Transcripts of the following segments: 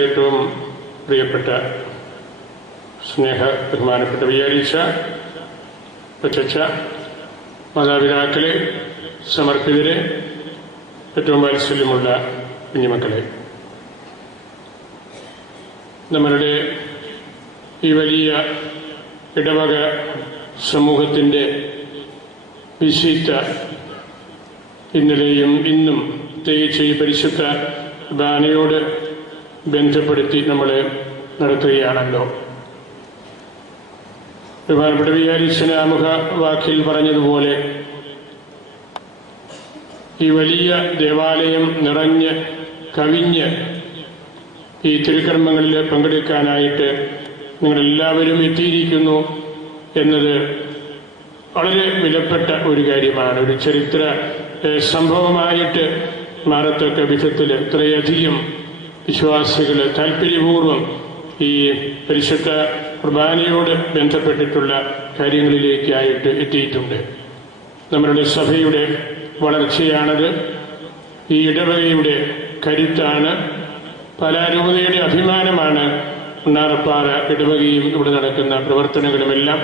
ഏറ്റവും പ്രിയപ്പെട്ട ബഹുമാനപ്പെട്ട വിചാരിച്ച കൊച്ചച്ച മാതാപിതാക്കളെ, സമർപ്പിതരെ, ഏറ്റവും വാത്സല്യമുള്ള കുഞ്ഞുമക്കളെ, നമ്മളുടെ ഈ വലിയ ഇടവക സമൂഹത്തിൻ്റെ വിശിഷ്ട ഇന്നലെയും ഇന്നും പ്രത്യേകിച്ച് ഈ പരിശുദ്ധ കുർബാനയോട് ബന്ധപ്പെടുത്തി നമ്മൾ നടത്തുകയാണല്ലോ. ബഹുമാനപ്പെട്ട വികാരിച്ചന് ആമുഖ വാക്കിൽ പറഞ്ഞതുപോലെ ഈ വലിയ ദേവാലയം നിറഞ്ഞ് കവിഞ്ഞ് ഈ തിരുക്കർമ്മങ്ങളിൽ പങ്കെടുക്കാനായിട്ട് നിങ്ങളെല്ലാവരും എത്തിയിരിക്കുന്നു എന്നത് വളരെ വിലപ്പെട്ട ഒരു കാര്യമാണ്. ഒരു ചരിത്ര സംഭവമായിട്ട് മാറത്തക്ക വിധത്തിൽ ഇത്രയധികം വിശ്വാസികൾ താല്പര്യപൂർവ്വം ഈ പരിശുദ്ധ കുർബാനയോട് ബന്ധപ്പെട്ടിട്ടുള്ള കാര്യങ്ങളിലേക്കായിട്ട് എത്തിയിട്ടുണ്ട്. നമ്മളുടെ സഭയുടെ വളർച്ചയാണത്, ഈ ഇടവകയുടെ കരുത്താണ്, പലാരൂപതയുടെ അഭിമാനമാണ് ഉണ്ണാറപ്പാറ ഇടവകയും ഇവിടെ നടക്കുന്ന പ്രവർത്തനങ്ങളുമെല്ലാം.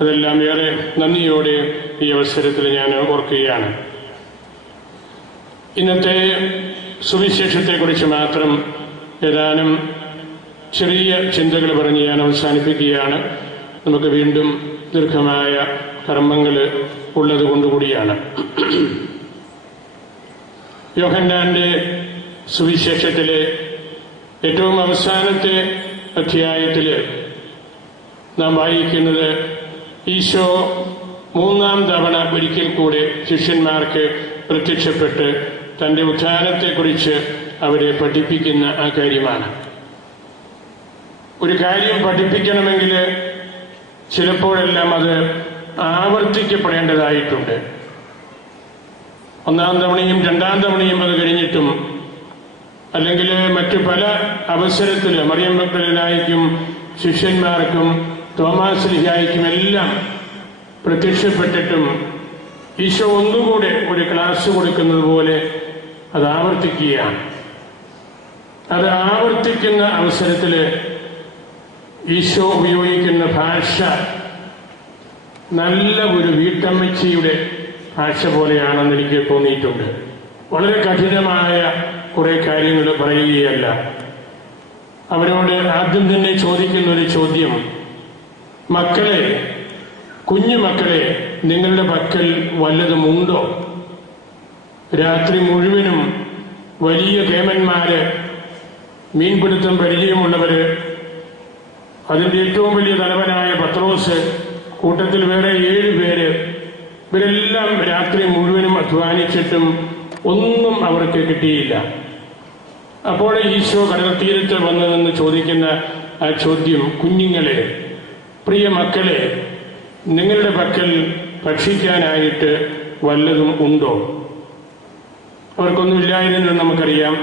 അതെല്ലാം ഏറെ നന്ദിയോടെ ഈ അവസരത്തിൽ ഞാൻ ഓർക്കുകയാണ്. ഇന്നത്തെ സുവിശേഷത്തെക്കുറിച്ച് മാത്രം ഏതാനും ചെറിയ ചിന്തകൾ പറഞ്ഞ് ഞാൻ അവസാനിപ്പിക്കുകയാണ്. നമുക്ക് വീണ്ടും ദീർഘമായ കർമ്മങ്ങൾ ഉള്ളത് കൊണ്ടുകൂടിയാണ്. യോഹന്നാന്റെ സുവിശേഷത്തിലെ ഏറ്റവും അവസാനത്തെ അധ്യായത്തിൽ നാം വായിക്കുന്നത് ഈശോ മൂന്നാം തവണ ഒരിക്കൽ കൂടെ ശിഷ്യന്മാർക്ക് പ്രത്യക്ഷപ്പെട്ട് തന്റെ ഉത്ഥാനത്തെക്കുറിച്ച് അവരെ പഠിപ്പിക്കുന്ന ആ കാര്യമാണ്. ഒരു കാര്യം പഠിപ്പിക്കണമെങ്കിൽ ചിലപ്പോഴെല്ലാം അത് ആവർത്തിക്കപ്പെടേണ്ടതായിട്ടുണ്ട്. ഒന്നാം തവണയും രണ്ടാം തവണയും അത് കഴിഞ്ഞിട്ടും, അല്ലെങ്കിൽ മറ്റു പല അവസരത്തിൽ മറിയം മഗ്ദലനായിക്കും ശിഷ്യന്മാർക്കും തോമാസ് ലീഹായ്ക്കും എല്ലാം പ്രത്യക്ഷപ്പെട്ടിട്ടും ഈശോ ഒന്നുകൂടെ ഒരു ക്ലാസ് കൊടുക്കുന്നത് പോലെ അത് ആവർത്തിക്കുകയാണ്. അത് ആവർത്തിക്കുന്ന അവസരത്തിൽ ഈശോ ഉപയോഗിക്കുന്ന ഭാഷ നല്ല ഒരു വീട്ടമ്മച്ചിയുടെ ഭാഷ പോലെയാണെന്ന് എനിക്ക് തോന്നിയിട്ടുണ്ട്. വളരെ കഠിനമായ കുറെ കാര്യങ്ങൾ പറയുകയല്ല. അവരോട് ആദ്യം തന്നെ ചോദിക്കുന്ന ഒരു ചോദ്യം, മക്കളെ, കുഞ്ഞു മക്കളെ, നിങ്ങളുടെ പക്കൽ വല്ലതുമുണ്ടോ? രാത്രി മുഴുവനും വലിയ കേമന്മാര്, മീൻപിടുത്തം പരിചയമുള്ളവര്, അതിന്റെ ഏറ്റവും വലിയ തലവനായ പത്രോസ്, കൂട്ടത്തിൽ വേറെ 7 പേര്, ഇവരെല്ലാം രാത്രി മുഴുവനും അധ്വാനിച്ചിട്ടും ഒന്നും അവർക്ക് കിട്ടിയില്ല. അപ്പോൾ ഈശോ കടൽ തീരത്ത് വന്നതെന്ന് ചോദിക്കുന്ന ആ ചോദ്യം, കുഞ്ഞുങ്ങളെ, പ്രിയ മക്കളെ, നിങ്ങളുടെ പക്കൽ ഭക്ഷിക്കാനായിട്ട് വല്ലതും ഉണ്ടോ? അവർക്കൊന്നുമില്ലായിരുന്നു നമുക്കറിയാം.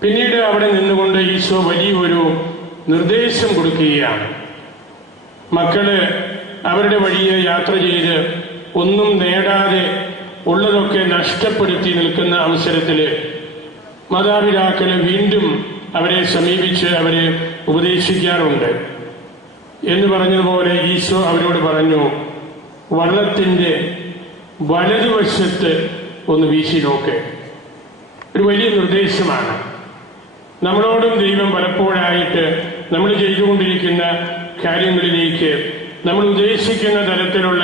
പിന്നീട് അവിടെ നിന്നുകൊണ്ട് ഈശോ വലിയൊരു നിർദ്ദേശം കൊടുക്കുകയാണ്. മക്കള് അവരുടെ വഴിയെ യാത്ര ചെയ്ത് ഒന്നും നേടാതെ ഉള്ളതൊക്കെ നഷ്ടപ്പെടുത്തി നിൽക്കുന്ന അവസരത്തില് മാതാപിതാക്കള് വീണ്ടും അവരെ സമീപിച്ച് അവരെ ഉപദേശിക്കാറുണ്ട്. എന്ന് പറഞ്ഞതുപോലെ ഈശോ അവരോട് പറഞ്ഞു, വള്ളത്തിന്റെ വലതുവശത്ത് ഒന്ന് വീശി നോക്ക്. ഒരു വലിയ നിർദ്ദേശമാണ്. നമ്മളോടും ദൈവം പലപ്പോഴായിട്ട് നമ്മൾ ചെയ്തുകൊണ്ടിരിക്കുന്ന കാര്യങ്ങളിലേക്ക് നമ്മൾ ഉദ്ദേശിക്കുന്ന തരത്തിലുള്ള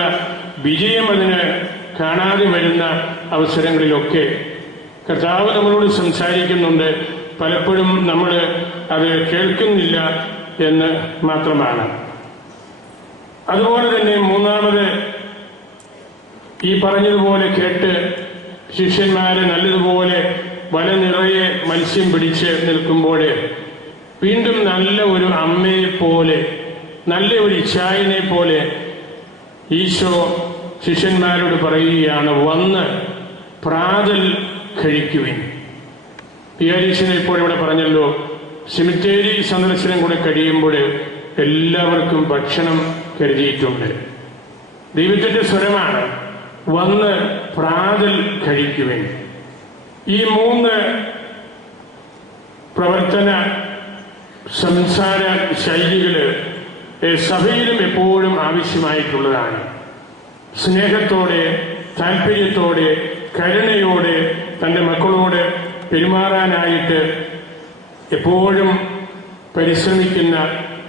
വിജയം അതിന് കാണാതെ വരുന്ന അവസരങ്ങളിലൊക്കെ കർത്താവ് നമ്മളോട് സംസാരിക്കുന്നുണ്ട്. പലപ്പോഴും നമ്മൾ അത് കേൾക്കുന്നില്ല എന്ന് മാത്രമാണ്. അതുപോലെ തന്നെ മൂന്നാമത്, ഈ പറഞ്ഞതുപോലെ കേട്ട് ശിഷ്യന്മാരെ നല്ലതുപോലെ വല നിറയെ മത്സ്യം പിടിച്ച് നിൽക്കുമ്പോൾ വീണ്ടും നല്ല ഒരു അമ്മയെ പോലെ, നല്ല ഒരു ഇച്ഛായനെ പോലെ ഈശോ ശിഷ്യന്മാരോട് പറയുകയാണ്, വന്ന് പ്രാതൽ കഴിക്കുവിൻ. പിയാരീശനെ ഇപ്പോൾ ഇവിടെ പറഞ്ഞല്ലോ, സെമിത്തേരി സന്ദർശനം കൂടെ കഴിയുമ്പോൾ എല്ലാവർക്കും ഭക്ഷണം കരുതിയിട്ടുണ്ട്. ദൈവത്തിന്റെ സ്വരമാണ്, വന്ന് പ്രാതൽ കഴിക്കുവിൻ. ഈ 3 പ്രവർത്തന സംസാര ശൈലികള് സഭയിലും എപ്പോഴും ആവശ്യമായിട്ടുള്ളതാണ്. സ്നേഹത്തോടെ, താല്പര്യത്തോടെ, കരുണയോടെ തന്റെ മക്കളോട് പെരുമാറാനായിട്ട് എപ്പോഴും പരിശ്രമിക്കുന്ന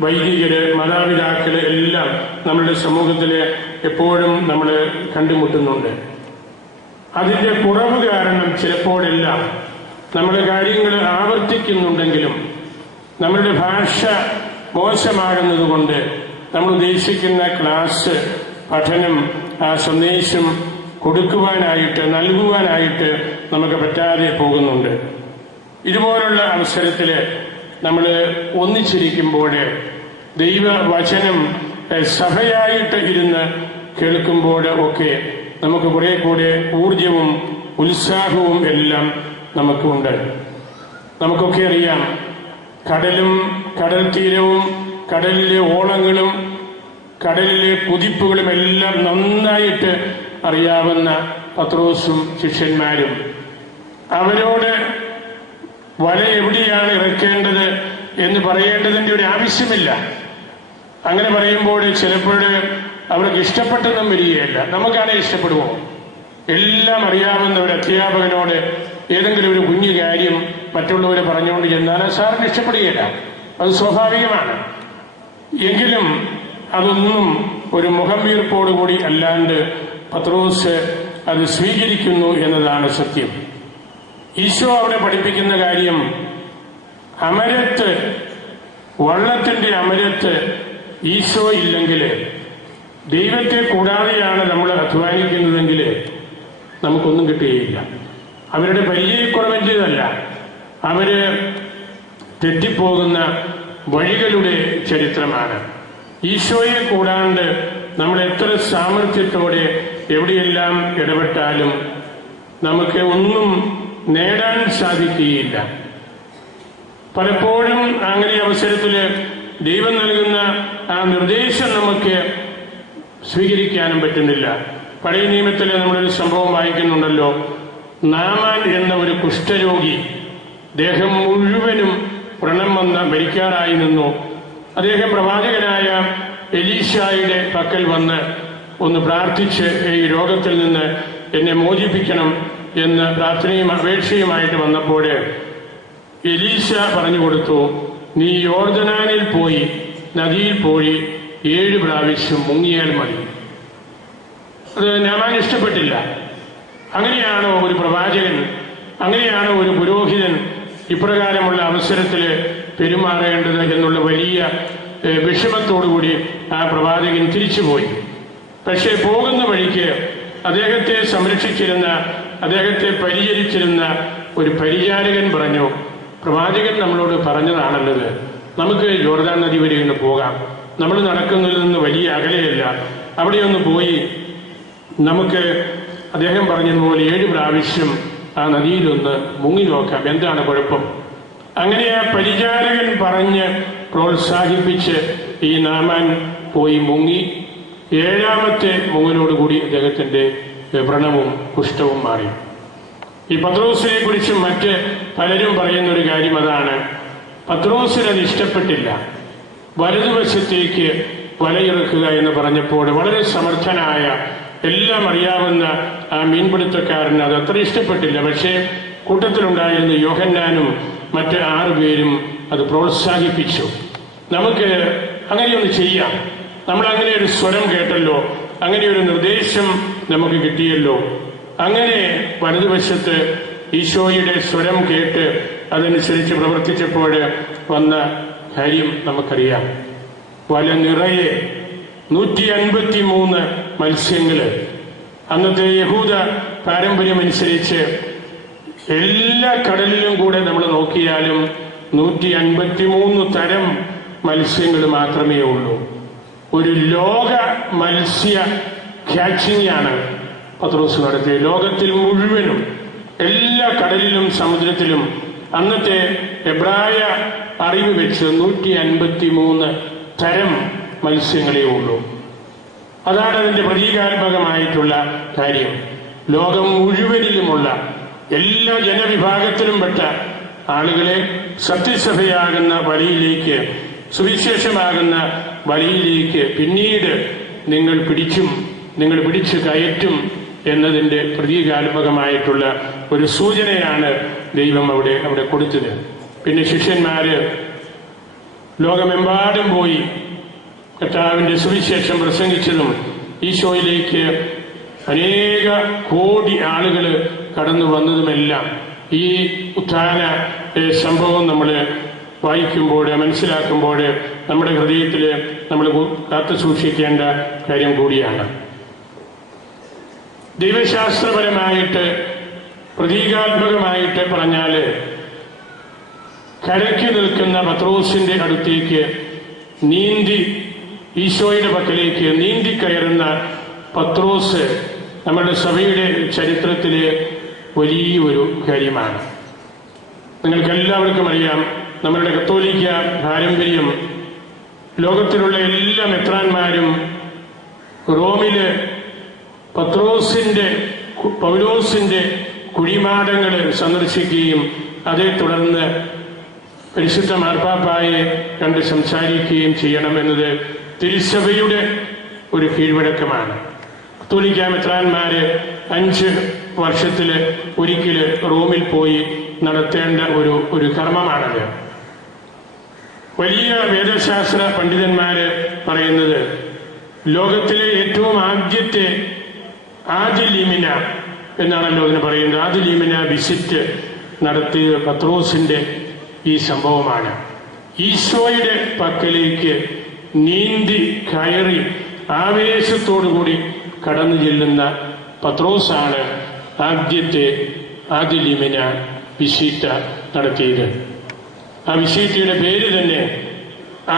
വൈദികര്, മാതാപിതാക്കള് എല്ലാം നമ്മുടെ സമൂഹത്തില് എപ്പോഴും നമ്മൾ കണ്ടുമുട്ടുന്നുണ്ട്. അതിന്റെ കുറവ് കാരണം ചിലപ്പോഴെല്ലാം നമ്മൾ കാര്യങ്ങൾ ആവർത്തിക്കുന്നുണ്ടെങ്കിലും നമ്മളുടെ ഭാഷ മോശമാകുന്നതുകൊണ്ട് നമ്മൾ ഉദ്ദേശിക്കുന്ന ക്ലാസ്, പഠനം, ആ സന്ദേശം കൊടുക്കുവാനായിട്ട്, നൽകുവാനായിട്ട് നമുക്ക് പറ്റാതെ പോകുന്നുണ്ട്. ഇതുപോലുള്ള അവസരത്തിൽ നമ്മൾ ഒന്നിച്ചിരിക്കുമ്പോൾ ദൈവവചനം സഭയായിട്ട് ഇരുന്ന് കേൾക്കുമ്പോൾ ഒക്കെ നമുക്ക് കുറെ കൂടെ ഊർജവും ഉത്സാഹവും എല്ലാം നമുക്കുണ്ട്. നമുക്കൊക്കെ അറിയാം, കടലും കടൽ തീരവും കടലിലെ ഓളങ്ങളും കടലിലെ കുതിപ്പുകളും എല്ലാം നന്നായിട്ട് അറിയാവുന്ന പത്രോസും ശിഷ്യന്മാരും അവരോട് വല എവിടെയാണ് ഇറക്കേണ്ടത് എന്ന് പറയേണ്ടതിന്റെ ഒരു ആവശ്യമില്ല. അങ്ങനെ പറയുമ്പോൾ ചിലപ്പോൾ അവർക്ക് ഇഷ്ടപ്പെട്ടെന്നും വരികയില്ല. നമുക്കാണെ ഇഷ്ടപ്പെടുമോ? എല്ലാം അറിയാവുന്ന ഒരു അധ്യാപകനോട് ഏതെങ്കിലും ഒരു കുഞ്ഞു കാര്യം മറ്റുള്ളവരെ പറഞ്ഞുകൊണ്ട് ചെന്നാൽ സാറിന് ഇഷ്ടപ്പെടുകയില്ല. അത് സ്വാഭാവികമാണ്. എങ്കിലും അതൊന്നും ഒരു മുഖം വീർപ്പോടുകൂടി അല്ലാണ്ട് പത്രോസ് അത് സ്വീകരിക്കുന്നു എന്നതാണ് സത്യം. ഈശോ അവിടെ പഠിപ്പിക്കുന്ന കാര്യം, അമരത്ത്, വള്ളത്തിന്റെ അമരത്ത് ഈശോ ഇല്ലെങ്കിൽ, ദൈവത്തെ കൂടാതെയാണ് നമ്മൾ അധ്വാനിക്കുന്നതെങ്കിൽ നമുക്കൊന്നും കിട്ടുകയില്ല. അവരുടെ പരിചയക്കുറവിൻ്റെതല്ല, അവര് തെറ്റിപ്പോകുന്ന വഴികളുടെ ചരിത്രമാണ്. ഈശോയെ കൂടാണ്ട് നമ്മൾ എത്ര സാമർഥ്യത്തോടെ എവിടെയെല്ലാം ഇടപെട്ടാലും നമുക്ക് ഒന്നും നേടാൻ സാധിക്കുകയില്ല. പലപ്പോഴും അങ്ങനെ അവസരത്തില് ദൈവം നൽകുന്ന ആ നിർദ്ദേശം നമുക്ക് സ്വീകരിക്കാനും പറ്റുന്നില്ല. പഴയ നിയമത്തിൽ നമ്മളൊരു സംഭവം വായിക്കുന്നുണ്ടല്ലോ. നാമാൻ എന്ന ഒരു കുഷ്ഠരോഗി, ദേഹം മുഴുവനും വ്രണം വന്ന് മരിക്കാറായി നിന്നു. അദ്ദേഹം പ്രവാചകനായ എലീശായുടെ പക്കൽ വന്ന് ഒന്ന് പ്രാർത്ഥിച്ച് ഈ രോഗത്തിൽ നിന്ന് എന്നെ മോചിപ്പിക്കണം എന്ന് പ്രാർത്ഥനയും അപേക്ഷയുമായിട്ട് വന്നപ്പോൾ എലീശ പറഞ്ഞു കൊടുത്തു, നീ യോർദാനിൽ പോയി നദിയിൽ പോയി 7 പ്രാവശ്യം മുങ്ങിയാൽ മതി. അത് നാമാൻ ഇഷ്ടപ്പെട്ടില്ല. അങ്ങനെയാണോ ഒരു പ്രവാചകൻ, അങ്ങനെയാണോ ഒരു പുരോഹിതൻ ഇപ്രകാരമുള്ള അവസരത്തിൽ പെരുമാറേണ്ടത് എന്നുള്ള വലിയ വിഷമത്തോടുകൂടി ആ പ്രവാചകൻ തിരിച്ചുപോയി. പക്ഷെ പോകുന്ന വഴിക്ക് അദ്ദേഹത്തെ സംരക്ഷിച്ചിരുന്ന, അദ്ദേഹത്തെ പരിചരിച്ചിരുന്ന ഒരു പരിചാരകൻ പറഞ്ഞു, പ്രവാചകൻ നമ്മളോട് പറഞ്ഞതാണല്ലത്, നമുക്ക് യോർദാൻ നദി വരെ ഒന്ന് പോകാം, നമ്മൾ നടക്കുന്നതിൽ നിന്ന് വലിയ അകലെയല്ല, അവിടെയൊന്ന് പോയി നമുക്ക് അദ്ദേഹം പറഞ്ഞതുപോലെ 7 പ്രാവശ്യം ആ നദിയിലൊന്ന് മുങ്ങി നോക്കാം, എന്താണ് കുഴപ്പം? അങ്ങനെ ആ പരിചാരകൻ പറഞ്ഞ് പ്രോത്സാഹിപ്പിച്ച് ഈ നാമാൻ പോയി മുങ്ങി. 7ാമത്തെ മുങ്ങലോടുകൂടി അദ്ദേഹത്തിന്റെ വ്രണവും കുഷ്ഠവും മാറി. ഈ പത്രോസിനെ കുറിച്ചും മറ്റ് പലരും പറയുന്ന ഒരു കാര്യം അതാണ്, പത്രോസിന് അത് ഇഷ്ടപ്പെട്ടില്ല. വലതുവശത്തേക്ക് വലയിറക്കുക എന്ന് പറഞ്ഞപ്പോൾ വളരെ സമർത്ഥനായ, എല്ലാം അറിയാവുന്ന ആ മീൻപിടുത്തക്കാരന് അത് അത്ര ഇഷ്ടപ്പെട്ടില്ല. പക്ഷേ കൂട്ടത്തിലുണ്ടായിരുന്ന യോഹന്നാനും മറ്റ് 6 പേരും അത് പ്രോത്സാഹിപ്പിച്ചു. നമുക്ക് അങ്ങനെയൊന്ന് ചെയ്യാം, നമ്മൾ അങ്ങനെ ഒരു സ്വരം കേട്ടല്ലോ, അങ്ങനെ ഒരു നിർദ്ദേശം നമുക്ക് കിട്ടിയല്ലോ. അങ്ങനെ വലതുവശത്ത് ഈശോയുടെ സ്വരം കേട്ട് അതനുസരിച്ച് പ്രവർത്തിച്ചപ്പോൾ വന്ന കാര്യം നമുക്കറിയാം. വല നിറയെ 153 മത്സ്യങ്ങള്. അന്നത്തെ യഹൂദ പാരമ്പര്യമനുസരിച്ച് എല്ലാ കടലിലും കൂടെ നമ്മൾ നോക്കിയാലും 153 തരം മത്സ്യങ്ങൾ മാത്രമേ ഉള്ളൂ. ഒരു ലോക മത്സ്യ ക്യാച്ചിങ് ആണ് പത്രോസ് നടത്തിയത്. ലോകത്തിൽ മുഴുവനും എല്ലാ കടലിലും സമുദ്രത്തിലും അന്നത്തെ എബ്രായ അറിവ് വെച്ച് 153 തരം മത്സ്യങ്ങളേ ഉള്ളൂ. അതാണ് അതിന്റെ പ്രതീകാത്മകമായിട്ടുള്ള കാര്യം. ലോകം മുഴുവനിലുമുള്ള എല്ലാ ജനവിഭാഗത്തിലും പെട്ട ആളുകളെ സത്യസഭയാകുന്ന വഴിയിലേക്ക്, സുവിശേഷമാകുന്ന വഴിയിലേക്ക് പിന്നീട് നിങ്ങൾ പിടിച്ചു കയറ്റും എന്നതിൻ്റെ പ്രതീകാത്മകമായിട്ടുള്ള ഒരു സൂചനയാണ് ദൈവം അവിടെ കൊടുത്തത്. പിന്നെ ശിഷ്യന്മാര് ലോകമെമ്പാടും പോയി കർത്താവിന്റെ സുവിശേഷം പ്രസംഗിച്ചതും ഈശോയിലേക്ക് അനേക കോടി ആളുകൾ കടന്നു വന്നതുമെല്ലാം ഈ ഉത്ഥാന സംഭവം നമ്മൾ വായിക്കുമ്പോൾ, മനസ്സിലാക്കുമ്പോൾ നമ്മുടെ ഹൃദയത്തിൽ നമ്മൾ കാത്തു സൂക്ഷിക്കേണ്ട കാര്യം കൂടിയാണ്. ദൈവശാസ്ത്രപരമായിട്ട് പ്രതീകാത്മകമായിട്ട് പറഞ്ഞാൽ കരയ്ക്ക് നിൽക്കുന്ന പത്രോസിന്റെ അടുത്തേക്ക് ഈശോയുടെ പക്കലേക്ക് നീന്തിക്കയറുന്ന പത്രോസ് നമ്മുടെ സഭയുടെ ചരിത്രത്തിലെ വലിയൊരു കാര്യമാണ്. നിങ്ങൾക്കെല്ലാവർക്കും അറിയാം, നമ്മളുടെ കത്തോലിക്ക പാരമ്പര്യം ലോകത്തിലുള്ള എല്ലാ മെത്രാന്മാരും റോമില് പൗലോസിന്റെ കുഴിമാടങ്ങൾ സന്ദർശിക്കുകയും അതേ തുടർന്ന് പരിശുദ്ധ മാർപ്പാപ്പായെ കണ്ട് സംസാരിക്കുകയും ചെയ്യണമെന്നത് തിരുസഭയുടെ ഒരു കീഴ്വഴക്കമാണ്. കത്തോലിക്ക മെത്രാന്മാര് 5 വർഷത്തില് ഒരിക്കല് റോമിൽ പോയി നടത്തേണ്ട ഒരു കർമ്മമാണത്. വലിയ വേദശാസ്ത്ര പണ്ഡിതന്മാര് പറയുന്നത് ലോകത്തിലെ ഏറ്റവും ആദ്യ ലീമിന എന്നാണല്ലോ അതിന് പറയുന്നത്. ആദ്യ ലീമിന വിസിറ്റ് നടത്തിയ പത്രോസിന്റെ ഈ സംഭവമാണ്. ഈശോയുടെ പക്കലേക്ക് നീന്തി കയറി ആവേശത്തോടുകൂടി കടന്നു ചെല്ലുന്ന പത്രോസാണ് ആദ്യ ലീമിന വിശീറ്റ നടത്തിയത്. ആ വിശീറ്റയുടെ പേര് തന്നെ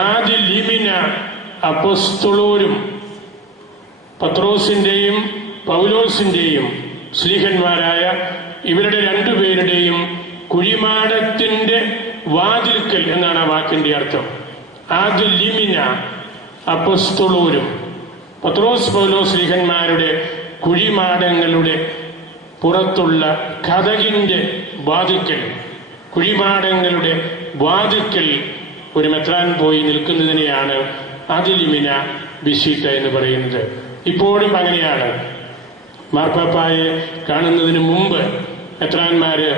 ആദ്യ ലീമിന അപ്പോസ്തലോരും. പത്രോസിന്റെയും പൗലോസിന്റെയും ശ്ലീഹന്മാരായ ഇവരുടെ രണ്ടുപേരുടെയും കുഴിമാടത്തിന്റെ വാതിൽക്കൽ എന്നാണ് ആ വാക്കിന്റെ അർത്ഥം. ആദ്യ ലീമിന അപ്പോസ്തലോരും. പത്രോസ് പൗലോസ് ശ്ലീഹന്മാരുടെ കുഴിമാടങ്ങളുടെ പുറത്തുള്ള കതകിന്റെ വാതിൽക്കൽ, കുഴിമാടങ്ങളുടെ വാതിൽക്കൽ ഒരു മെത്രാൻ പോയി നിൽക്കുന്നതിനെയാണ് ആദ്യ ലീമിന വിശീറ്റ എന്ന് പറയുന്നത്. ഇപ്പോഴും അങ്ങനെയാണ്. മാർപ്പാപ്പായെ കാണുന്നതിന് മുമ്പ് മെത്രാന്മാര്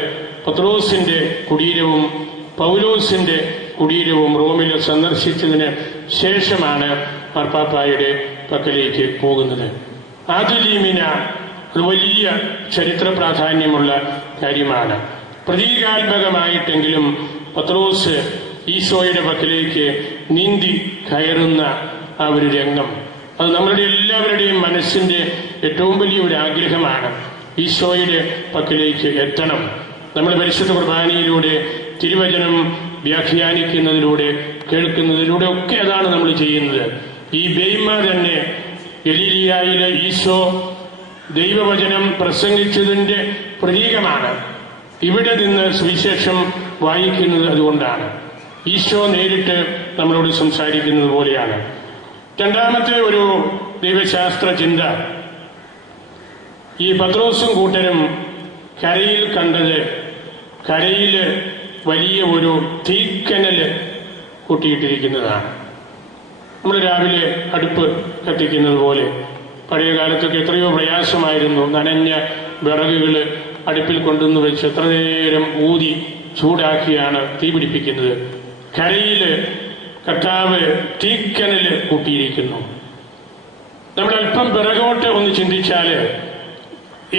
പത്രോസിന്റെ കുടീരവും പൗലോസിന്റെ കുടീരവും റോമിൽ സന്ദർശിച്ചതിന് ശേഷമാണ് മാർപ്പാപ്പായുടെ പക്കലേക്ക് പോകുന്നത്. ആദ്യ ലീമിന അത് വലിയ ചരിത്ര പ്രാധാന്യമുള്ള കാര്യമാണ്. പ്രതീകാത്മകമായിട്ടെങ്കിലും പത്രോസ് ഈശോയുടെ പക്കലേക്ക് നീന്തി കയറുന്ന ആ ഒരു രംഗം, അത് നമ്മളുടെ എല്ലാവരുടെയും മനസ്സിന്റെ ഏറ്റവും വലിയ ഒരു ആഗ്രഹമാണ്. ഈശോയുടെ പക്കലേക്ക് എത്തണം. നമ്മൾ പരിശുദ്ധ കുർബാനയിലൂടെ തിരുവചനം വ്യാഖ്യാനിക്കുന്നതിലൂടെ കേൾക്കുന്നതിലൂടെ ഒക്കെ അതാണ് നമ്മൾ ചെയ്യുന്നത്. ഈ ബെയ്മ തന്നെ ഗലീലിയായിലെ ഈശോ ദൈവവചനം പ്രസംഗിച്ചതിന്റെ പ്രതീകമാണ്. ഇവിടെ നിന്ന് സുവിശേഷം വായിക്കുന്നത് അതുകൊണ്ടാണ്. ഈശോ നേരിട്ട് നമ്മളോട് സംസാരിക്കുന്നത് പോലെയാണ്. രണ്ടാമത്തെ ഒരു ദൈവശാസ്ത്ര ചിന്ത, ഈ പത്രോസും കൂട്ടരും കരയിൽ കണ്ടത്, കരയില് വലിയ ഒരു തീക്കനല് കൂട്ടിയിട്ടിരിക്കുന്നതാണ്. നമ്മൾ രാവിലെ അടുപ്പ് കത്തിക്കുന്നത് പോലെ, പഴയ കാലത്തൊക്കെ എത്രയോ പ്രയാസമായിരുന്നു. നനഞ്ഞ വിറകുകൾ അടുപ്പിൽ കൊണ്ടുവന്ന് വെച്ച് എത്ര നേരം ഊതി ചൂടാക്കിയാണ് തീ പിടിപ്പിക്കുന്നത്. കരയില് കർത്താവ് തീക്കനല് കൂട്ടിയിരിക്കുന്നു. നമ്മൾ അല്പം പിറകോട്ട് ഒന്ന് ചിന്തിച്ചാല്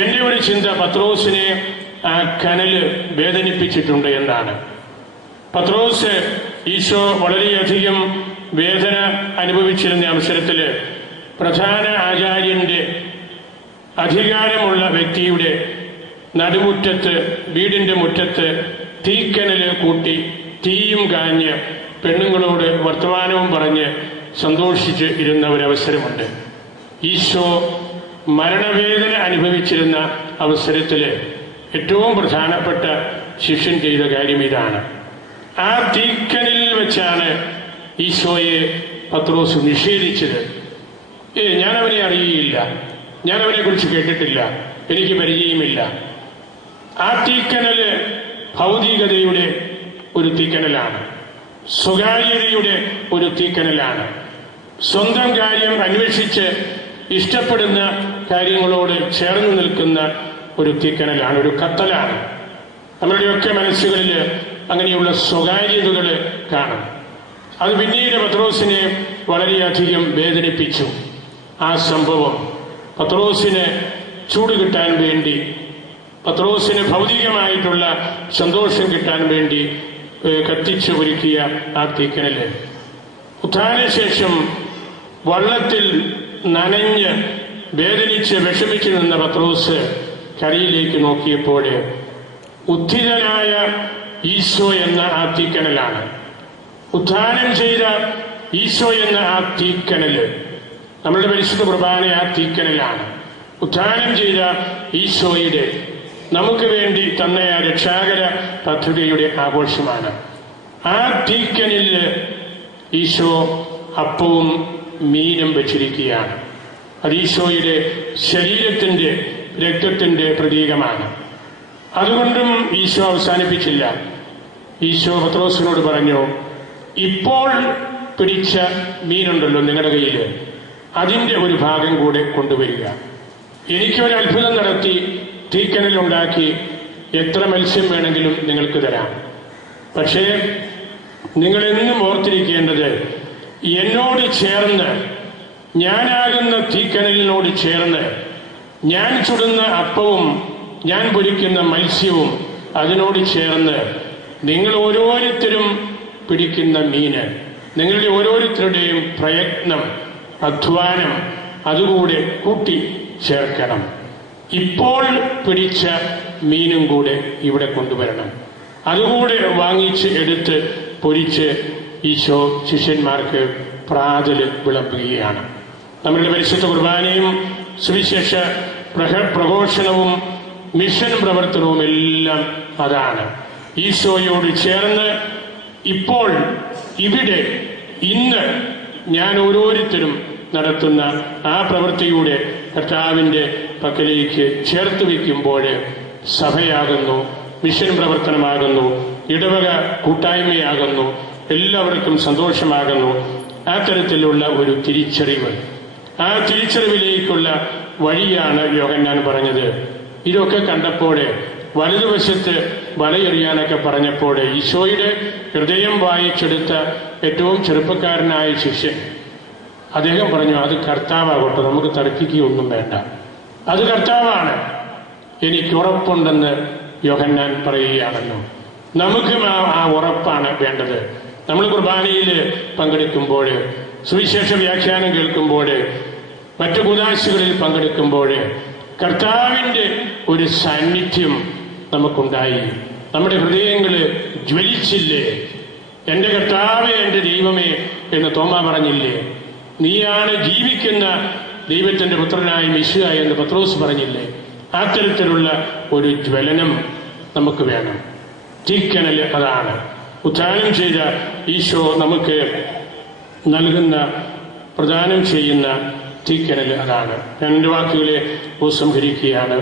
എന്റെ ഒരു ചിന്ത പത്രോസിനെ ആ കനല് വേദനിപ്പിച്ചിട്ടുണ്ട് എന്നാണ്. പത്രോസ് ഈശോ വളരെയധികം വേദന അനുഭവിച്ചിരുന്ന അവസരത്തില് പ്രധാന ആചാര്യന്റെ അധികാരമുള്ള വ്യക്തിയുടെ നടുമുറ്റത്ത്, വീടിന്റെ മുറ്റത്ത് തീക്കനല് കൂട്ടി തീയും കാഞ്ഞ് പെണ്ണുങ്ങളോട് വർത്തമാനവും പറഞ്ഞ് സന്തോഷിച്ച് ഇരുന്ന ഒരവസരമുണ്ട്. ഈശോ മരണവേദന അനുഭവിച്ചിരുന്ന അവസരത്തില് ഏറ്റവും പ്രധാനപ്പെട്ട ശിഷ്യൻ ചെയ്ത കാര്യം ഇതാണ്. ആ തീക്കനിൽ വെച്ചാണ് ഈശോയെ പത്രോസ് നിഷേധിച്ചത്. ഞാനവനെ അറിയില്ല, ഞാനവനെ കുറിച്ച് കേട്ടിട്ടില്ല, എനിക്ക് പരിചയമില്ല. ആ തീക്കനല് ഭൗതികതയുടെ ഒരു തീക്കനലാണ്, സ്വകാര്യതയുടെ ഒരു തീക്കനലാണ്, സ്വന്തം കാര്യം അന്വേഷിച്ച് ഇഷ്ടപ്പെടുന്ന കാര്യങ്ങളോട് ചേർന്ന് നിൽക്കുന്ന ഒരു തീക്കനലാണ്, ഒരു കത്തലാണ്. നമ്മളുടെയൊക്കെ മനസ്സുകളിൽ അങ്ങനെയുള്ള സ്വകാര്യതകൾ കാണും. അത് പിന്നീട് പത്രോസിനെ വളരെയധികം വേദനിപ്പിച്ചു. ആ സംഭവം പത്രോസിന് ചൂട് കിട്ടാൻ വേണ്ടി, പത്രോസിന് ഭൗതികമായിട്ടുള്ള സന്തോഷം കിട്ടാൻ വേണ്ടി കത്തിച്ചു ഒരുക്കിയ ആ തീക്കനല് ഉത്ഥാനശേഷം വള്ളത്തിൽ നനഞ്ഞ് വേദനിച്ച് വിഷമിച്ചു നിന്ന പത്രോസ് കരയിലേക്ക് നോക്കിയപ്പോൾ ഉത്ഥിതനായ ഈശോ എന്ന ആ തീക്കനലാണ്, ഉത്ഥാനം ചെയ്ത ഈശോ എന്ന ആ തീക്കനല്, നമ്മളുടെ പരിശുദ്ധ കുർബാന ആ തീക്കനലാണ്. ഉത്ഥാനം ചെയ്ത ഈശോയുടെ നമുക്ക് വേണ്ടി തന്ന ആ രക്ഷാകര പദ്ധതിയുടെ ആഘോഷമാണ്. ആ തീക്കനില് ഈശോ അപ്പവും മീനും വെച്ചിരിക്കുകയാണ്. അത് ഈശോയുടെ ശരീരത്തിന്റെ രക്തത്തിന്റെ പ്രതീകമാണ്. അതുകൊണ്ടും ഈശോ അവസാനിപ്പിച്ചില്ല. ഈശോ പത്രോസിനോട് പറഞ്ഞു, ഇപ്പോൾ പിടിച്ച മീനുണ്ടല്ലോ നിങ്ങളുടെ കയ്യിൽ, അതിന്റെ ഒരു ഭാഗം കൂടെ കൊണ്ടുവരിക. എനിക്കൊരു അത്ഭുതം നടത്തി തീക്കനലുണ്ടാക്കി എത്ര മത്സ്യം വേണമെങ്കിലും നിങ്ങൾക്ക് തരാം. പക്ഷേ നിങ്ങളെന്നും ഓർത്തിരിക്കേണ്ടത്, എന്നോട് ചേർന്ന്, ഞാനാകുന്ന തീക്കനലിനോട് ചേർന്ന് ഞാൻ ചുടുന്ന അപ്പവും ഞാൻ പൊരിക്കുന്ന മത്സ്യവും അതിനോട് ചേർന്ന് നിങ്ങൾ ഓരോരുത്തരും പിടിക്കുന്ന മീന്, നിങ്ങളുടെ ഓരോരുത്തരുടെയും പ്രയത്നം, അധ്വാനം അതുകൂടെ കൂട്ടി ചേർക്കണം. ഇപ്പോൾ പിടിച്ച മീനും കൂടെ ഇവിടെ കൊണ്ടുവരണം. അതുകൂടെ വാങ്ങിച്ച് എടുത്ത് പൊരിച്ച് ഈശോ ശിഷ്യന്മാർക്ക് പ്രാതല് വിളമ്പുകയാണ്. നമ്മളുടെ പരിശുദ്ധ കുർബാനയും സുവിശേഷ പ്രഘോഷണവും മിഷൻ പ്രവർത്തനവും എല്ലാം അതാണ്. ഈശോയോട് ചേർന്ന് ഇപ്പോൾ ഇവിടെ ഇന്ന് ഞാൻ ഓരോരുത്തരും നടത്തുന്ന ആ പ്രവൃത്തിയുടെ കർത്താവിന്റെ പക്കലേക്ക് ചേർത്ത് വയ്ക്കുമ്പോൾ സഭയാകുന്നു, മിഷൻ പ്രവർത്തനമാകുന്നു, ഇടവക കൂട്ടായ്മയാകുന്നു, എല്ലാവർക്കും സന്തോഷമാകുന്നു. ആ തരത്തിലുള്ള ഒരു തിരിച്ചറിവ്, ആ തിരിച്ചറിവിലേക്കുള്ള വഴിയാണ് യോഹന്നാൻ പറഞ്ഞത്. ഇതൊക്കെ കണ്ടപ്പോൾ വലതുവശത്ത് വലയെറിയാനൊക്കെ പറഞ്ഞപ്പോൾ ഈശോയുടെ ഹൃദയം വായിച്ചെടുത്ത ഏറ്റവും ചെറുപ്പക്കാരനായ ശിഷ്യൻ അദ്ദേഹം പറഞ്ഞു, അത് കർത്താവാകട്ടെ, നമുക്ക് തർക്കിക്കുകയൊന്നും വേണ്ട, അത് കർത്താവാണ്, എനിക്ക് ഉറപ്പുണ്ടെന്ന് യോഹന്നാൻ പറയുകയാണല്ലോ. നമുക്കും ആ ഉറപ്പാണ് വേണ്ടത്. നമ്മൾ കുർബാനയിൽ പങ്കെടുക്കുമ്പോൾ, സുവിശേഷ വ്യാഖ്യാനം കേൾക്കുമ്പോൾ, മറ്റു കൂദാശകളിൽ പങ്കെടുക്കുമ്പോൾ കർത്താവിന്റെ ഒരു സാന്നിധ്യം നമുക്കുണ്ടായി. നമ്മുടെ ഹൃദയങ്ങൾ ജ്വലിച്ചില്ലേ? എന്റെ കർത്താവേ, എന്റെ ദൈവമേ എന്ന് തോമാ പറഞ്ഞില്ലേ? നീയാണ് ജീവിക്കുന്ന ദൈവത്തിന്റെ പുത്രനായ മിശിഹ എന്ന് പത്രോസ് പറഞ്ഞില്ലേ? ആ തരത്തിലുള്ള ഒരു ജ്വലനം നമുക്ക് വേണം. തീക്കനൽ അതാണ്. ഉത്ഥാനം ചെയ്ത ഈശോ നമുക്ക് നൽകുന്ന, പ്രദാനം ചെയ്യുന്ന തീക്കനൽ അതാണ്. ഞാൻ എൻ്റെ വാക്കുകളെ ഉപസംഹരിക്കുകയാണ്.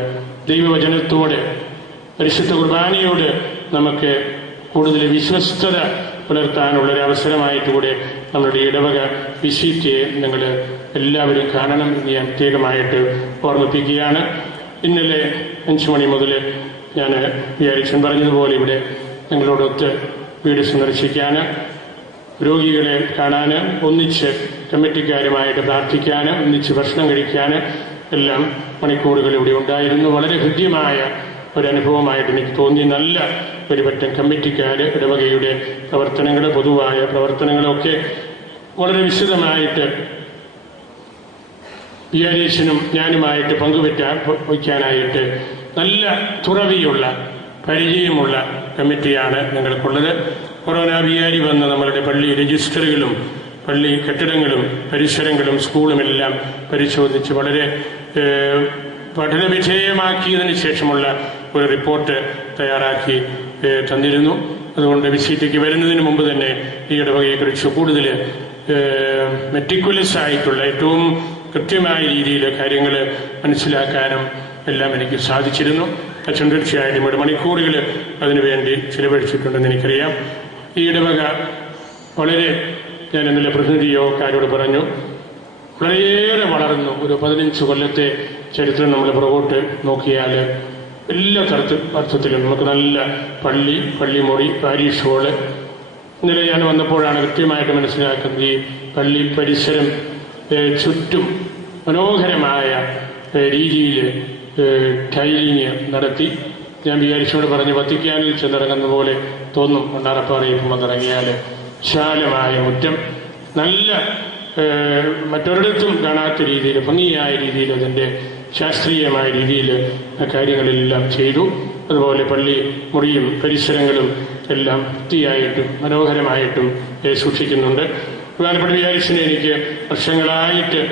ദൈവവചനത്തോട്, പരിശുദ്ധ കുർബാനയോട് നമുക്ക് കൂടുതൽ വിശ്വസ്തത പുലർത്താനുള്ളൊരു അവസരമായിട്ടുകൂടെ നമ്മളുടെ ഇടവക വിശുദ്ധിയെ നിങ്ങൾ എല്ലാവരും കാണണം എന്ന് ഞാൻ പ്രത്യേകമായിട്ട് ഓർമ്മിപ്പിക്കുകയാണ്. ഇന്നലെ 5 മണി മുതൽ ഞാൻ വിചാരിച്ചൻ പറഞ്ഞതുപോലെ ഇവിടെ നിങ്ങളോടൊത്ത് വീട് സന്ദർശിക്കാൻ, രോഗികളെ കാണാൻ, ഒന്നിച്ച് കമ്മിറ്റിക്കാരുമായിട്ട് പ്രാർത്ഥിക്കാൻ, ഒന്നിച്ച് ഭക്ഷണം കഴിക്കാൻ എല്ലാം മണിക്കൂറുകൾ ഇവിടെ ഉണ്ടായിരുന്നു. വളരെ ഹൃദ്യമായ ഒരനുഭവമായിട്ട് എനിക്ക് തോന്നി. നല്ല ഒരു പറ്റം കമ്മിറ്റിക്കാർ ഇടവകയുടെ പ്രവർത്തനങ്ങൾ, പൊതുവായ പ്രവർത്തനങ്ങളൊക്കെ വളരെ വിശദമായിട്ട് വികാരിയച്ഛനും ഞാനുമായിട്ട് വയ്ക്കാനായിട്ട് നല്ല തുറവിയുള്ള, പരിചയമുള്ള കമ്മിറ്റിയാണ് നിങ്ങൾക്കുള്ളത്. കൊറോണ വികാരി വന്ന് നമ്മളുടെ പള്ളി രജിസ്റ്ററുകളും പള്ളി കെട്ടിടങ്ങളും പരിസരങ്ങളും സ്കൂളുമെല്ലാം പരിശോധിച്ച് വളരെ പഠനവിധേയമാക്കിയതിന് ശേഷമുള്ള ഒരു റിപ്പോർട്ട് തയ്യാറാക്കി തന്നിരുന്നു. അതുകൊണ്ട് വിസിറ്റിക്ക് വരുന്നതിന് മുമ്പ് തന്നെ ഈ ഇടവകയെക്കുറിച്ച് കൂടുതൽ മെറ്റിക്കുലസ് ആയിട്ടുള്ള, ഏറ്റവും കൃത്യമായ രീതിയിൽ കാര്യങ്ങൾ മനസ്സിലാക്കാനും എല്ലാം എനിക്ക് സാധിച്ചിരുന്നു. അച്ഛൻ തീർച്ചയായിട്ടും ഇവിടെ മണിക്കൂറുകൾ അതിനുവേണ്ടി ചിലവഴിച്ചിട്ടുണ്ടെന്ന് എനിക്കറിയാം. ഈ ഇടവക വളരെ, ഞാൻ ഇന്നലെ പ്രതിനിധി യോഗക്കാരോട് പറഞ്ഞു, വളരെയേറെ വളർന്നു. ഒരു 15 കൊല്ലത്തെ ചരിത്രം നമ്മൾ പുറകോട്ട് നോക്കിയാൽ എല്ലാ അർത്ഥത്തിലും നമുക്ക് നല്ല പള്ളിമുറി, പാരീഷ് ഹോള്. ഇന്നലെ ഞാൻ വന്നപ്പോഴാണ് കൃത്യമായിട്ട് മനസ്സിലാക്കുന്നത്, ഈ പള്ളി പരിസരം ചുറ്റും മനോഹരമായ രീതിയിൽ ടൈലിങ് നടത്തി. ഞാൻ വിചാരിച്ചോട് പറഞ്ഞു, വത്തിക്കാനിൽ ചെന്നിറങ്ങുന്ന പോലെ തോന്നും മണ്ണാറപ്പാറയിൽ വന്നിറങ്ങിയാൽ. വിശാലമായ മുറ്റം, നല്ല മറ്റൊരിടത്തും കാണാത്ത രീതിയിൽ ഭംഗിയായ രീതിയിൽ അതിൻ്റെ ശാസ്ത്രീയമായ രീതിയിൽ കാര്യങ്ങളെല്ലാം ചെയ്തു. അതുപോലെ പള്ളി മുറിയും പരിസരങ്ങളും എല്ലാം വൃത്തിയായിട്ടും മനോഹരമായിട്ടും സൂക്ഷിക്കുന്നുണ്ട്. പ്രധാനപ്പെട്ട വികാരിച്ചിനെ എനിക്ക് വർഷങ്ങളായിട്ട്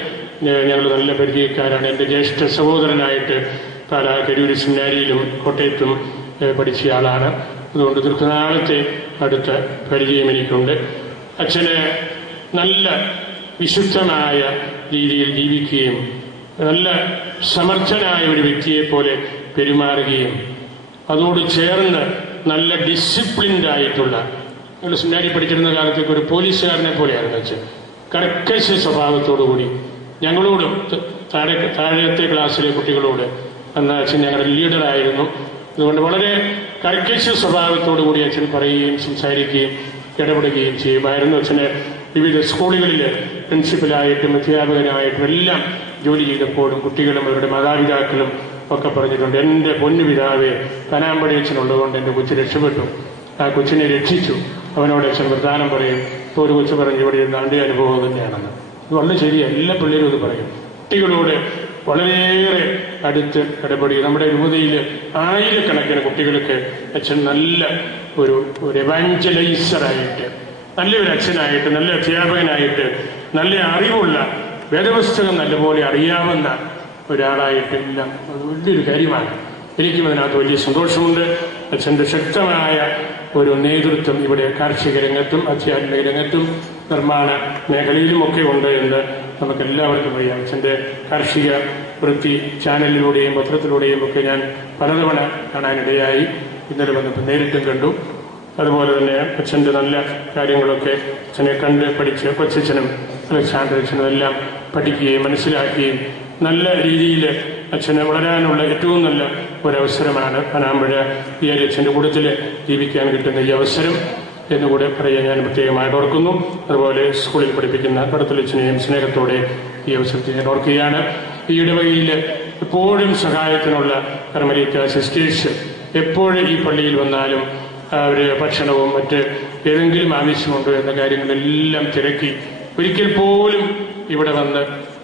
ഞങ്ങൾ നല്ല പരിചയക്കാരാണ്. എൻ്റെ ജ്യേഷ്ഠ സഹോദരനായിട്ട് പാലാ കരൂർ സെമിനാരിയിലും കോട്ടയത്തും പഠിച്ച ആളാണ്. അതുകൊണ്ട് ദീർഘനാളത്തെ അടുത്ത പരിചയം എനിക്കുണ്ട്. അച്ഛന് നല്ല വിശുദ്ധമായ രീതിയിൽ ജീവിക്കുകയും നല്ല സമർത്ഥനായ ഒരു വ്യക്തിയെ പോലെ പെരുമാറുകയും അതോട് ചേർന്ന് നല്ല ഡിസിപ്ലിൻഡ് ആയിട്ടുള്ള, ഞങ്ങൾ സെമിനാരി പഠിച്ചിരുന്ന കാലത്തേക്ക് ഒരു പോലീസുകാരനെ പോലെയായിരുന്നു അച്ഛൻ. കർക്കശ സ്വഭാവത്തോടുകൂടി ഞങ്ങളോടും താഴത്തെ ക്ലാസ്സിലെ കുട്ടികളോട് അന്ന് അച്ഛൻ ഞങ്ങളുടെ ലീഡറായിരുന്നു. അതുകൊണ്ട് വളരെ കർക്കശ സ്വഭാവത്തോടു കൂടി അച്ഛൻ പറയുകയും സംസാരിക്കുകയും ഇടപെടുകയും ചെയ്യുമായിരുന്നു. അച്ഛന് വിവിധ സ്കൂളുകളിൽ പ്രിൻസിപ്പലായിട്ടും അധ്യാപകനായിട്ടും എല്ലാം ജോലി ചെയ്തപ്പോഴും കുട്ടികളും അവരുടെ മാതാപിതാക്കളും ഒക്കെ പറഞ്ഞിട്ടുണ്ട്, എൻ്റെ പൊന്നു പിതാവേ, പനാമ്പടി അച്ഛനുള്ളതുകൊണ്ട് എൻ്റെ കൊച്ചു രക്ഷപ്പെട്ടു, ആ കൊച്ചിനെ രക്ഷിച്ചു. അവനോട് അച്ഛൻ പ്രധാനം പറയും. ഇപ്പോൾ ഒരു കൊച്ചു പറഞ്ഞു ഇവിടെ നാണ്ടി അനുഭവം തന്നെയാണെന്ന്. ഇത് വളരെ ശരിയാണ്, എല്ലാ പിള്ളേരും ഇത് പറയും. കുട്ടികളോട് വളരെയേറെ അടുത്ത് ഇടപെടി. നമ്മുടെ രൂപതയിൽ ആയിരക്കണക്കിന് കുട്ടികൾക്ക് അച്ഛൻ നല്ല ഒരു എവാഞ്ചലൈസറായിട്ട്, നല്ലൊരു അച്ഛനായിട്ട്, നല്ല അധ്യാപകനായിട്ട്, നല്ല അറിവുള്ള, വേദപുസ്തകം നല്ലപോലെ അറിയാവുന്ന ഒരാളായിട്ട് എല്ലാം അത് വലിയൊരു കാര്യമാണ്. എനിക്കും അതിനകത്ത് വലിയ സന്തോഷമുണ്ട്. അച്ഛൻ്റെ ശക്തമായ ഒരു നേതൃത്വം ഇവിടെ കാർഷിക രംഗത്തും ആധ്യാത്മിക രംഗത്തും നിർമ്മാണ മേഖലയിലുമൊക്കെ ഉണ്ട് എന്ന് നമുക്കെല്ലാവർക്കും അറിയാം. അച്ഛൻ്റെ കാർഷിക വൃത്തി ചാനലിലൂടെയും പത്രത്തിലൂടെയും ഒക്കെ ഞാൻ പലതവണ കാണാനിടയായി. ഇന്നലെ വന്നപ്പോൾ നേരിട്ടും കണ്ടു. അതുപോലെ തന്നെ അച്ഛൻ്റെ നല്ല കാര്യങ്ങളൊക്കെ അച്ഛനെ കണ്ട് പഠിച്ച് കൊച്ചച്ഛനും അലക്സാണ്ടർ അച്ഛനും എല്ലാം പഠിക്കുകയും മനസ്സിലാക്കുകയും നല്ല രീതിയിൽ അച്ഛന് വളരാനുള്ള ഏറ്റവും നല്ല ഒരവസരമാണ് പനാമ്പുഴ വികാരി അച്ഛൻ്റെ കൂട്ടത്തിൽ ജീവിക്കാൻ കിട്ടുന്ന ഈ അവസരം എന്നുകൂടെ പറയാൻ ഞാൻ പ്രത്യേകമായിട്ട് ഓർക്കുന്നു. അതുപോലെ സ്കൂളിൽ പഠിപ്പിക്കുന്ന കടത്തലച്ഛനെയും സ്നേഹത്തോടെ ഈ അവസരത്തിൽ ഞാൻ ഓർക്കുകയാണ്. ഈ ഇടവകയിൽ എപ്പോഴും സഹായത്തിനുള്ള കർമ്മലീത്ത സിസ്റ്റേഴ്സ് എപ്പോഴും ഈ പള്ളിയിൽ വന്നാലും അവർ ഭക്ഷണവും മറ്റ് ഏതെങ്കിലും ആവശ്യമുണ്ടോ എന്ന കാര്യങ്ങളെല്ലാം തിരക്കി ഒരിക്കൽ പോലും ഇവിടെ വന്ന്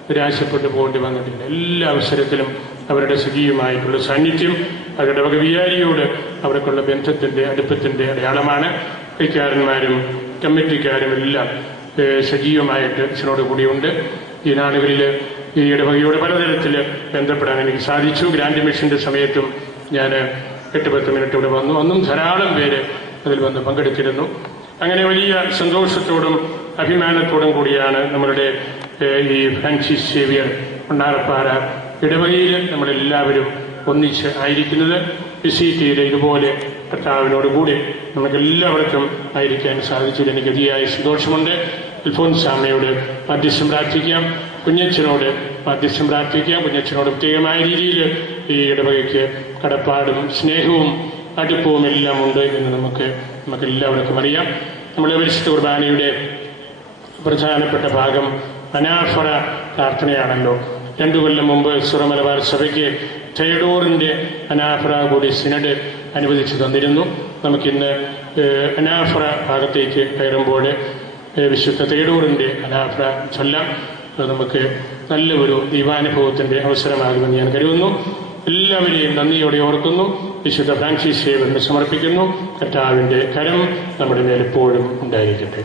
നിരാശപ്പെട്ടു പോകേണ്ടി വന്നിട്ടില്ല. എല്ലാ അവസരത്തിലും അവരുടെ സജീവമായിട്ടുള്ള സാന്നിധ്യം അവരുടെ വക വികാരിയോട് അവർക്കുള്ള ബന്ധത്തിൻ്റെ അടുപ്പത്തിൻ്റെ അടയാളമാണ്. കൈക്കാരന്മാരും കമ്മിറ്റിക്കാരും എല്ലാം സജീവമായിട്ട് അച്ഛനോട് കൂടിയുണ്ട്. ഈ നാടുകളിൽ ഈ ഇടവകയോട് പലതരത്തിൽ ബന്ധപ്പെടാൻ എനിക്ക് സാധിച്ചു. ഗ്രാൻഡ് മിഷന്റെ സമയത്തും ഞാൻ 8-10 മിനിറ്റ് ഇവിടെ വന്നു. അന്നും ധാരാളം പേര് അതിൽ വന്ന് പങ്കെടുത്തിരുന്നു. അങ്ങനെ വലിയ സന്തോഷത്തോടും അഭിമാനത്തോടും കൂടിയാണ് നമ്മളുടെ ഈ ഫ്രാൻസിസ് സേവിയർ മണ്ണാറപ്പാറ ഇടവകയിൽ നമ്മളെല്ലാവരും ഒന്നിച്ച് ആയിരിക്കുന്നത്. വിസിറ്റിയിൽ ഇതുപോലെ കർത്താവിനോടുകൂടി നമുക്കെല്ലാവർക്കും ആയിരിക്കാൻ സാധിച്ചതിൽ എനിക്ക് അതിയായ സന്തോഷമുണ്ട്. അൽഫോൻസാമ്മയോട് മധ്യസ്ഥം പ്രാർത്ഥിക്കാം, കുഞ്ഞച്ചനോട് മധ്യസ്ഥം പ്രാർത്ഥിക്കാം. കുഞ്ഞച്ചനോട് പ്രത്യേകമായ രീതിയിൽ ഈ ഇടവകയ്ക്ക് കടപ്പാടും സ്നേഹവും അടുപ്പവും എല്ലാം ഉണ്ട് എന്ന് നമുക്കെല്ലാവർക്കും അറിയാം. നമ്മുടെ പരിശുദ്ധ കുർബാനയുടെ പ്രധാനപ്പെട്ട ഭാഗം അനാഫറ പ്രാർത്ഥനയാണല്ലോ. 2 കൊല്ലം മുമ്പ് സുറമലബാർ സഭയ്ക്ക് തേഡോറിന്റെ അനാഫറ കൂടി സിനഡ് അനുവദിച്ചു തന്നിരുന്നു. നമുക്കിന്ന് അനാഫറ ഭാഗത്തേക്ക് കയറുമ്പോൾ വിശുദ്ധ തേഡോറിന്റെ അനാഫറ ചൊല്ലാം. നമുക്ക് നല്ല ഒരു ദൈവാനുഭവത്തിന്റെ അവസരമാകുമെന്ന് ഞാൻ കരുതുന്നു. എല്ലാവരെയും നന്ദിയോടെ ഓർക്കുന്നു. വിശുദ്ധ ഫ്രാൻസിസ് സേവറിന് സമർപ്പിക്കുന്നു. കർത്താവിന്റെ കരം നമ്മുടെ മേൽ എപ്പോഴും ഉണ്ടായിരിക്കട്ടെ.